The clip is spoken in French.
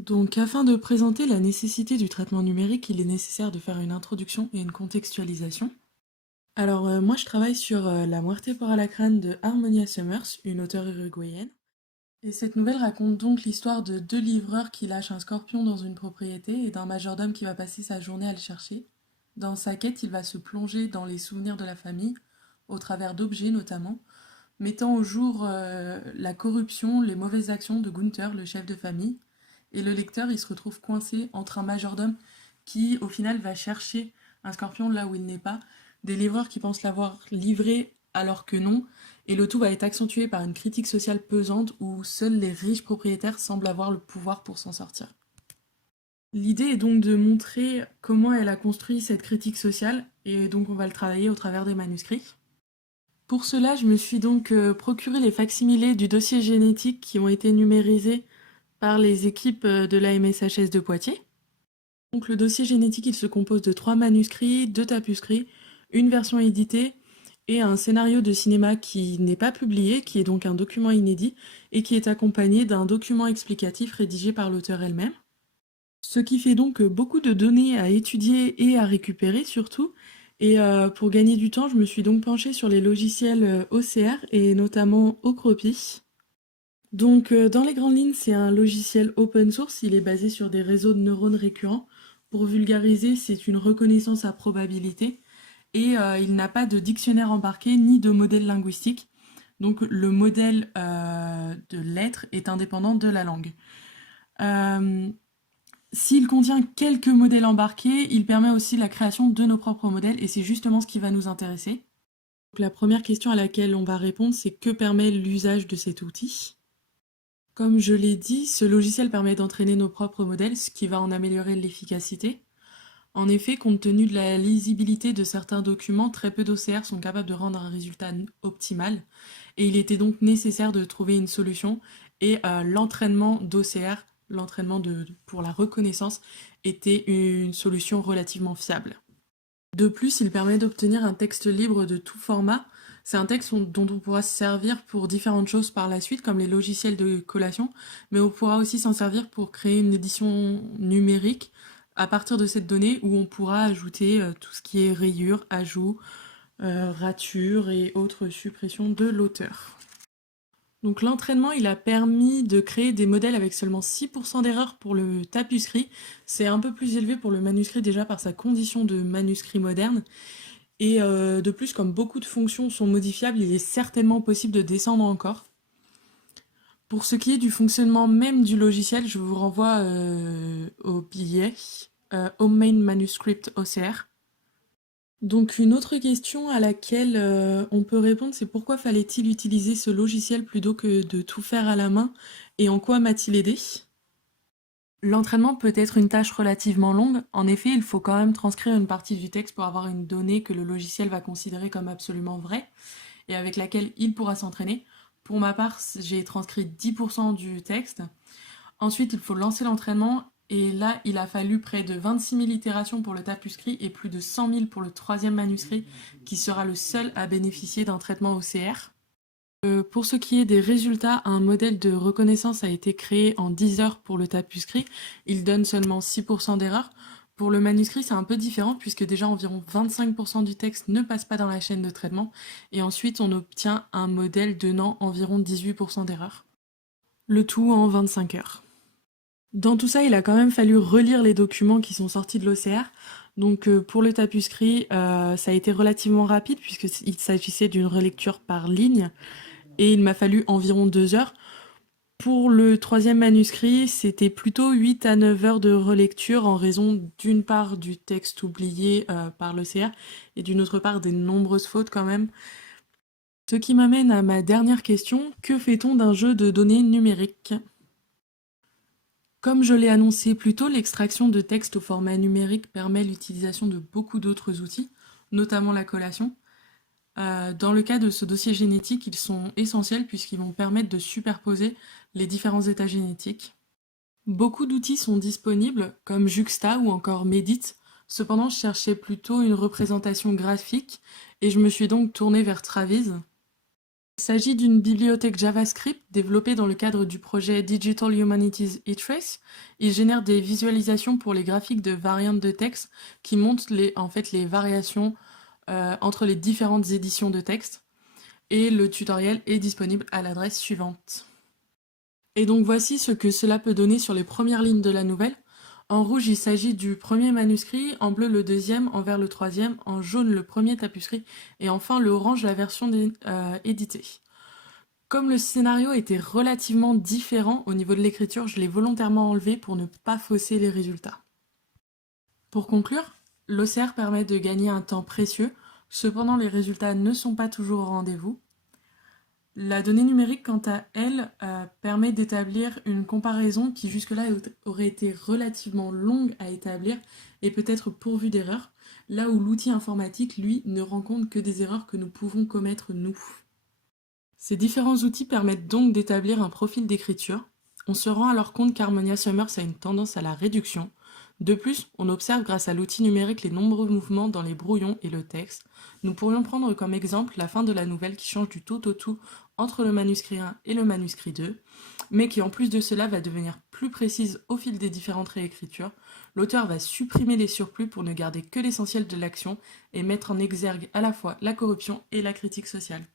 Donc, afin de présenter la nécessité du traitement numérique, il est nécessaire de faire une introduction et une contextualisation. Alors, moi, je travaille sur La muerte por alacrán de Harmonia Summers, une auteure uruguayenne. Et cette nouvelle raconte donc l'histoire de deux livreurs qui lâchent un scorpion dans une propriété et d'un majordome qui va passer sa journée à le chercher. Dans sa quête, il va se plonger dans les souvenirs de la famille, au travers d'objets notamment, mettant au jour la corruption, les mauvaises actions de Gunther, le chef de famille. Et le lecteur, il se retrouve coincé entre un majordome qui, au final, va chercher un scorpion là où il n'est pas, des livreurs qui pensent l'avoir livré alors que non, et le tout va être accentué par une critique sociale pesante où seuls les riches propriétaires semblent avoir le pouvoir pour s'en sortir. L'idée est donc de montrer comment elle a construit cette critique sociale, et donc on va le travailler au travers des manuscrits. Pour cela, je me suis donc procuré les facsimilés du dossier génétique qui ont été numérisés par les équipes de la MSHS de Poitiers. Donc le dossier génétique, il se compose de 3 manuscrits, 2 tapuscrits, une version éditée et un scénario de cinéma qui n'est pas publié, qui est donc un document inédit et qui est accompagné d'un document explicatif rédigé par l'auteur elle-même. Ce qui fait donc beaucoup de données à étudier et à récupérer surtout. Et pour gagner du temps, je me suis donc penchée sur les logiciels OCR et notamment Ocropy. Donc, dans les grandes lignes, c'est un logiciel open source. Il est basé sur des réseaux de neurones récurrents. Pour vulgariser, c'est une reconnaissance à probabilité. Et il n'a pas de dictionnaire embarqué ni de modèle linguistique. Donc, le modèle de lettres est indépendant de la langue. Euh, S'il contient quelques modèles embarqués, il permet aussi la création de nos propres modèles. Et c'est justement ce qui va nous intéresser. Donc, la première question à laquelle on va répondre, c'est que permet l'usage de cet outil ? Comme je l'ai dit, ce logiciel permet d'entraîner nos propres modèles, ce qui va en améliorer l'efficacité. En effet, compte tenu de la lisibilité de certains documents, très peu d'OCR sont capables de rendre un résultat optimal. Et il était donc nécessaire de trouver une solution. Et l'entraînement d'OCR, pour la reconnaissance, était une solution relativement fiable. De plus, il permet d'obtenir un texte libre de tout format. C'est un texte dont on pourra se servir pour différentes choses par la suite, comme les logiciels de collation, mais on pourra aussi s'en servir pour créer une édition numérique à partir de cette donnée où on pourra ajouter tout ce qui est rayures, ajouts, ratures et autres suppressions de l'auteur. Donc l'entraînement, il a permis de créer des modèles avec seulement 6% d'erreurs pour le tapuscrit. C'est un peu plus élevé pour le manuscrit déjà par sa condition de manuscrit moderne. Et de plus, comme beaucoup de fonctions sont modifiables, il est certainement possible de descendre encore. Pour ce qui est du fonctionnement même du logiciel, je vous renvoie au billet Home Main Manuscript OCR. Donc une autre question à laquelle on peut répondre, c'est pourquoi fallait-il utiliser ce logiciel plutôt que de tout faire à la main et en quoi m'a-t-il aidé? L'entraînement peut être une tâche relativement longue. En effet, il faut quand même transcrire une partie du texte pour avoir une donnée que le logiciel va considérer comme absolument vraie et avec laquelle il pourra s'entraîner. Pour ma part, j'ai transcrit 10% du texte. Ensuite, il faut lancer l'entraînement et là, il a fallu près de 26 000 itérations pour le tapuscrit et plus de 100 000 pour le troisième manuscrit qui sera le seul à bénéficier d'un traitement OCR. Pour ce qui est des résultats, un modèle de reconnaissance a été créé en 10 heures pour le tapuscrit. Il donne seulement 6% d'erreur. Pour le manuscrit, c'est un peu différent puisque déjà environ 25% du texte ne passe pas dans la chaîne de traitement et ensuite on obtient un modèle donnant environ 18% d'erreur. Le tout en 25 heures. Dans tout ça, il a quand même fallu relire les documents qui sont sortis de l'OCR. Donc pour le tapuscrit, ça a été relativement rapide puisqu'il s'agissait d'une relecture par ligne et il m'a fallu environ 2 heures. Pour le troisième manuscrit, c'était plutôt 8 à 9 heures de relecture en raison d'une part du texte oublié par l'OCR et d'une autre part des nombreuses fautes quand même. Ce qui m'amène à ma dernière question, que fait-on d'un jeu de données numériques ? Comme je l'ai annoncé plus tôt, l'extraction de texte au format numérique permet l'utilisation de beaucoup d'autres outils, notamment la collation. Dans le cas de ce dossier génétique, ils sont essentiels puisqu'ils vont permettre de superposer les différents états génétiques. Beaucoup d'outils sont disponibles, comme Juxta ou encore Medit. Cependant, je cherchais plutôt une représentation graphique et je me suis donc tournée vers Traviz. Il s'agit d'une bibliothèque JavaScript développée dans le cadre du projet Digital Humanities eTrace. Il génère des visualisations pour les graphiques de variantes de texte qui montrent les variations entre les différentes éditions de texte. Et le tutoriel est disponible à l'adresse suivante. Et donc voici ce que cela peut donner sur les premières lignes de la nouvelle. En rouge, il s'agit du premier manuscrit, en bleu le deuxième, en vert le troisième, en jaune le premier tapuscrit, et enfin le orange la version éditée. Comme le scénario était relativement différent au niveau de l'écriture, je l'ai volontairement enlevé pour ne pas fausser les résultats. Pour conclure, l'OCR permet de gagner un temps précieux, cependant les résultats ne sont pas toujours au rendez-vous. La donnée numérique, quant à elle, permet d'établir une comparaison qui jusque-là aurait été relativement longue à établir et peut-être pourvue d'erreurs, là où l'outil informatique, lui, ne rend compte que des erreurs que nous pouvons commettre nous. Ces différents outils permettent donc d'établir un profil d'écriture. On se rend alors compte qu'Harmonia Summers a une tendance à la réduction. De plus, on observe grâce à l'outil numérique les nombreux mouvements dans les brouillons et le texte. Nous pourrions prendre comme exemple la fin de la nouvelle qui change du tout au tout entre le manuscrit 1 et le manuscrit 2, mais qui en plus de cela va devenir plus précise au fil des différentes réécritures. L'auteur va supprimer les surplus pour ne garder que l'essentiel de l'action et mettre en exergue à la fois la corruption et la critique sociale.